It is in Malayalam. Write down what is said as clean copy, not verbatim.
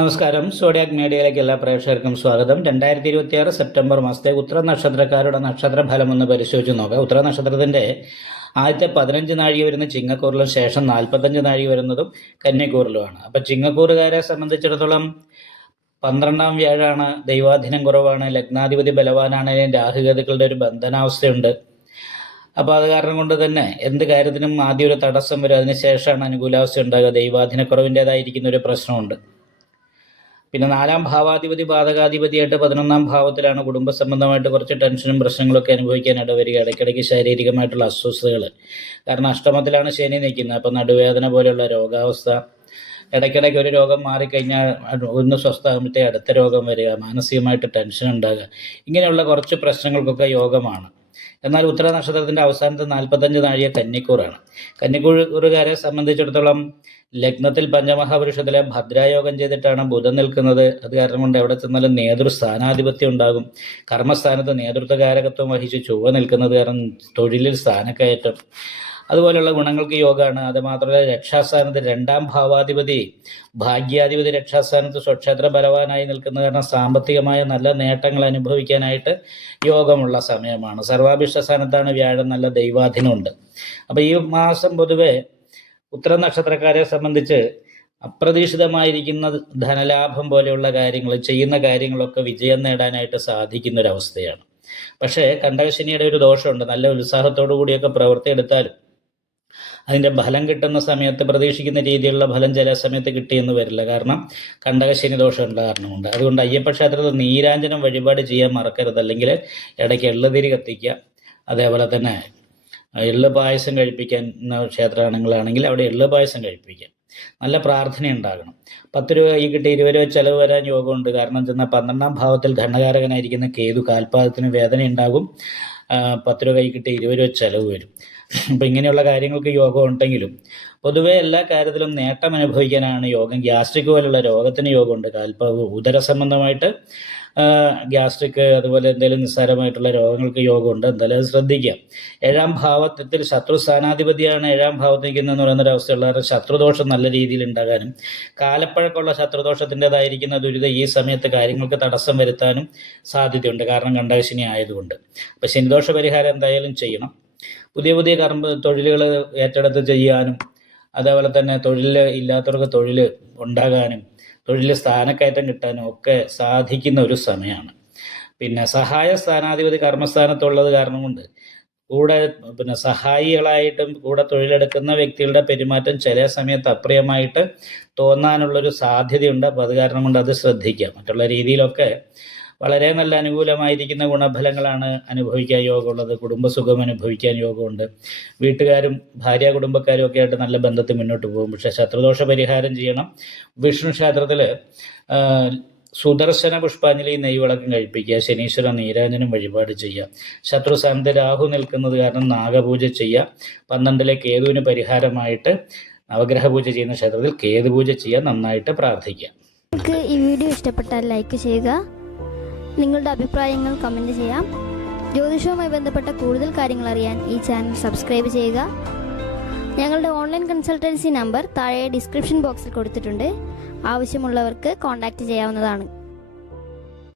നമസ്കാരം. സോഡിയാക് മീഡിയയിലേക്ക് എല്ലാ പ്രേക്ഷകർക്കും സ്വാഗതം. 2026 സെപ്റ്റംബർ മാസത്തെ ഉത്തര നക്ഷത്രക്കാരുടെ നക്ഷത്രഫലം ഒന്ന് പരിശോധിച്ച് നോക്കാം. ഉത്തര നക്ഷത്രത്തിന്റെ ആദ്യത്തെ 15 നാഴിക വരുന്ന ചിങ്ങക്കൂറിലും ശേഷം 45 നാഴിക വരുന്നതും കന്യക്കൂറിലുമാണ്. അപ്പം ചിങ്ങക്കൂറുകാരെ സംബന്ധിച്ചിടത്തോളം 12ാം വ്യാഴാണ്, ദൈവാധീനം കുറവാണ്, ലഗ്നാധിപതി ബലവാനാണെങ്കിലും രാഹുഗതികളുടെ ഒരു ബന്ധനാവസ്ഥയുണ്ട്. അപ്പോൾ അത് കാരണം കൊണ്ട് തന്നെ എന്ത് കാര്യത്തിനും ആദ്യം ഒരു തടസ്സം വരും, അതിനുശേഷമാണ് അനുകൂലാവസ്ഥ ഉണ്ടാകുക. ദൈവാധീനക്കുറവിൻ്റെതായിരിക്കുന്ന ഒരു പ്രശ്നമുണ്ട്. പിന്നെ 4ാം ഭാവാധിപതി ബാധകാധിപതിയായിട്ട് 11ാം ഭാവത്തിലാണ്. കുടുംബ സംബന്ധമായിട്ട് കുറച്ച് ടെൻഷനും പ്രശ്നങ്ങളൊക്കെ അനുഭവിക്കാൻ ഇടവരിക. ഇടയ്ക്കിടയ്ക്ക് ശാരീരികമായിട്ടുള്ള അസ്വസ്ഥതകൾ, കാരണം അഷ്ടമത്തിലാണ് ശനി നിൽക്കുന്നത്. അപ്പം നടുവേദന പോലെയുള്ള രോഗാവസ്ഥ, ഇടയ്ക്കിടയ്ക്ക് ഒരു രോഗം മാറിക്കഴിഞ്ഞാൽ ഒന്ന് സ്വസ്ഥമാകുമ്പോഴത്തേ അടുത്ത രോഗം വരിക, മാനസികമായിട്ട് ടെൻഷൻ ഉണ്ടാകുക, ഇങ്ങനെയുള്ള കുറച്ച് പ്രശ്നങ്ങൾക്കൊക്കെ യോഗമാണ്. എന്നാൽ ഉത്തര നക്ഷത്രത്തിൻ്റെ അവസാനത്തെ 45 നാഴിക കന്യക്കൂറാണ്. കന്യക്കൂറുകാരെ സംബന്ധിച്ചിടത്തോളം ലഗ്നത്തിൽ പഞ്ചമഹാപുരുഷത്തിലെ ഭദ്രായോഗം ചെയ്തിട്ടാണ് ബുധൻ നിൽക്കുന്നത്. അത് കാരണം കൊണ്ട് എവിടെ ചെന്നാലും നേതൃസ്ഥാനാധിപത്യം ഉണ്ടാകും. കർമ്മസ്ഥാനത്ത് നേതൃത്വകാരകത്വം വഹിച്ച് ചൊവ്വ നിൽക്കുന്നത് കാരണം തൊഴിലിൽ സ്ഥാനക്കയറ്റം, അതുപോലെയുള്ള ഗുണങ്ങൾക്ക് യോഗമാണ്. അതുമാത്രമല്ല, രക്ഷാസ്ഥാനത്ത് 2ാം ഭാവാധിപതി ഭാഗ്യാധിപതി രക്ഷാസ്ഥാനത്ത് സ്വക്ഷേത്ര ബലവാനായി നിൽക്കുന്ന കാരണം സാമ്പത്തികമായ നല്ല നേട്ടങ്ങൾ അനുഭവിക്കാനായിട്ട് യോഗമുള്ള സമയമാണ്. സർവാഭിഷ്ട സ്ഥാനത്താണ് വ്യാഴം, നല്ല ദൈവാധീനമുണ്ട്. അപ്പോൾ ഈ മാസം പൊതുവെ ഉത്തര നക്ഷത്രക്കാരെ സംബന്ധിച്ച് അപ്രതീക്ഷിതമായിരിക്കുന്ന ധനലാഭം പോലെയുള്ള കാര്യങ്ങൾ, ചെയ്യുന്ന കാര്യങ്ങളൊക്കെ വിജയം നേടാനായിട്ട് സാധിക്കുന്നൊരവസ്ഥയാണ്. പക്ഷേ കണ്ടകശനിയുടെ ഒരു ദോഷമുണ്ട്. നല്ല ഉത്സാഹത്തോടു കൂടിയൊക്കെ പ്രവൃത്തി എടുത്താലും അതിൻ്റെ ഫലം കിട്ടുന്ന സമയത്ത് പ്രതീക്ഷിക്കുന്ന രീതിയിലുള്ള ഫലം ചില സമയത്ത് കിട്ടിയെന്ന് വരില്ല. കാരണം കണ്ടകശനി ദോഷമുള്ള കാരണമുണ്ട്. അതുകൊണ്ട് അയ്യപ്പ ക്ഷേത്രത്തിൽ നീരാഞ്ജനം വഴിപാട് ചെയ്യാൻ മറക്കരുത്. അല്ലെങ്കിൽ ഇടയ്ക്ക് എള്ളുതിരി കത്തിക്കുക, അതേപോലെ തന്നെ എള്ള് പായസം കഴിപ്പിക്കാൻ ക്ഷേത്രാണങ്ങളാണെങ്കിൽ അവിടെ എള്ള് പായസം കഴിപ്പിക്കാം. നല്ല പ്രാർത്ഥന ഉണ്ടാകണം. 10 രൂപ കൈ കിട്ടി 20 രൂപ ചിലവ് വരാൻ യോഗമുണ്ട്. കാരണം ചെന്നാൽ 12ാം ഭാവത്തിൽ ഘടകാരകനായിരിക്കുന്ന കേതു, കാൽപാദത്തിന് വേദന ഉണ്ടാകും. 10 രൂപ കൈ കിട്ടി 20 രൂപ ചിലവ് വരും. അപ്പം ഇങ്ങനെയുള്ള കാര്യങ്ങൾക്ക് യോഗം ഉണ്ടെങ്കിലും പൊതുവേ എല്ലാ കാര്യത്തിലും നേട്ടം അനുഭവിക്കാനാണ് യോഗം. ഗ്യാസ്ട്രിക് പോലുള്ള രോഗത്തിന് യോഗമുണ്ട്. ഉദര സംബന്ധമായിട്ട് ഗ്യാസ്ട്രിക്, അതുപോലെ എന്തെങ്കിലും നിസ്സാരമായിട്ടുള്ള രോഗങ്ങൾക്ക് യോഗമുണ്ട്. എന്തായാലും അത് ശ്രദ്ധിക്കുക. 7ാം ഭാവത്തിൽ ശത്രു സ്ഥാനാധിപതിയാണ് 7ാം ഭാവത്തിൽ നിൽക്കുന്നതെന്ന് പറയുന്നൊരവസ്ഥയുള്ള കാരണം ശത്രുദോഷം നല്ല രീതിയിൽ ഉണ്ടാകാനും കാലപ്പഴക്കമുള്ള ശത്രുദോഷത്തിൻ്റെതായിരിക്കുന്ന ദുരിതം ഈ സമയത്ത് കാര്യങ്ങൾക്ക് തടസ്സം വരുത്താനും സാധ്യതയുണ്ട്. കാരണം കണ്ടകശനി ആയതുകൊണ്ട്. അപ്പം ശനിദോഷ പരിഹാരം എന്തായാലും ചെയ്യണം. പുതിയ പുതിയ തൊഴിലുകൾ ഏറ്റെടുത്ത് ചെയ്യാനും, അതേപോലെ തന്നെ തൊഴിൽ ഇല്ലാത്തവർക്ക് തൊഴിൽ ഉണ്ടാകാനും തൊഴിൽ സ്ഥാനക്കയറ്റം കിട്ടാനും ഒക്കെ സാധിക്കുന്ന ഒരു സമയമാണ്. പിന്നെ സഹായ സ്ഥാനാധിപതി കർമ്മസ്ഥാനത്തുള്ളത് കാരണം കൊണ്ട് കൂടെ സഹായികളായിട്ടും കൂടെ തൊഴിലെടുക്കുന്ന വ്യക്തികളുടെ പെരുമാറ്റം ചില സമയത്ത് അപ്രിയമായിട്ട് തോന്നാനുള്ളൊരു സാധ്യതയുണ്ട്. അപ്പോൾ അത് കാരണം കൊണ്ട് അത് ശ്രദ്ധിക്കാം. മറ്റുള്ള രീതിയിലൊക്കെ വളരെ നല്ല അനുകൂലമായിരിക്കുന്ന ഗുണഫലങ്ങളാണ് അനുഭവിക്കാൻ യോഗമുള്ളത്. കുടുംബസുഖം അനുഭവിക്കാൻ യോഗമുണ്ട്. വീട്ടുകാരും ഭാര്യ കുടുംബക്കാരും ഒക്കെ ആയിട്ട് നല്ല ബന്ധത്തിൽ മുന്നോട്ട് പോകും. പക്ഷേ ശത്രുദോഷ പരിഹാരം ചെയ്യണം. വിഷ്ണു ക്ഷേത്രത്തിൽ സുദർശന പുഷ്പാഞ്ജലി നെയ്വിളക്കം കഴിപ്പിക്കുക. ശനീശ്വര നീരാഞ്ജനം വഴിപാട് ചെയ്യുക. ശത്രുസ്ഥാനത്ത് രാഹു നിൽക്കുന്നത് കാരണം നാഗപൂജ ചെയ്യുക. 12ലെ കേതുവിന് പരിഹാരമായിട്ട് നവഗ്രഹ പൂജ ചെയ്യുന്ന ക്ഷേത്രത്തിൽ കേതുപൂജ ചെയ്യുക. നന്നായിട്ട് പ്രാർത്ഥിക്കുക. നിങ്ങൾക്ക് ഈ വീഡിയോ ഇഷ്ടപ്പെട്ടാൽ ലൈക്ക് ചെയ്യുക. നിങ്ങളുടെ അഭിപ്രായങ്ങൾ കമൻറ്റ് ചെയ്യാം. ജ്യോതിഷവുമായി ബന്ധപ്പെട്ട കൂടുതൽ കാര്യങ്ങൾ അറിയാൻ ഈ ചാനൽ സബ്സ്ക്രൈബ് ചെയ്യുക. ഞങ്ങളുടെ ഓൺലൈൻ കൺസൾട്ടൻസി നമ്പർ താഴെ ഡിസ്ക്രിപ്ഷൻ ബോക്സിൽ കൊടുത്തിട്ടുണ്ട്. ആവശ്യമുള്ളവർക്ക് കോൺടാക്റ്റ് ചെയ്യാവുന്നതാണ്.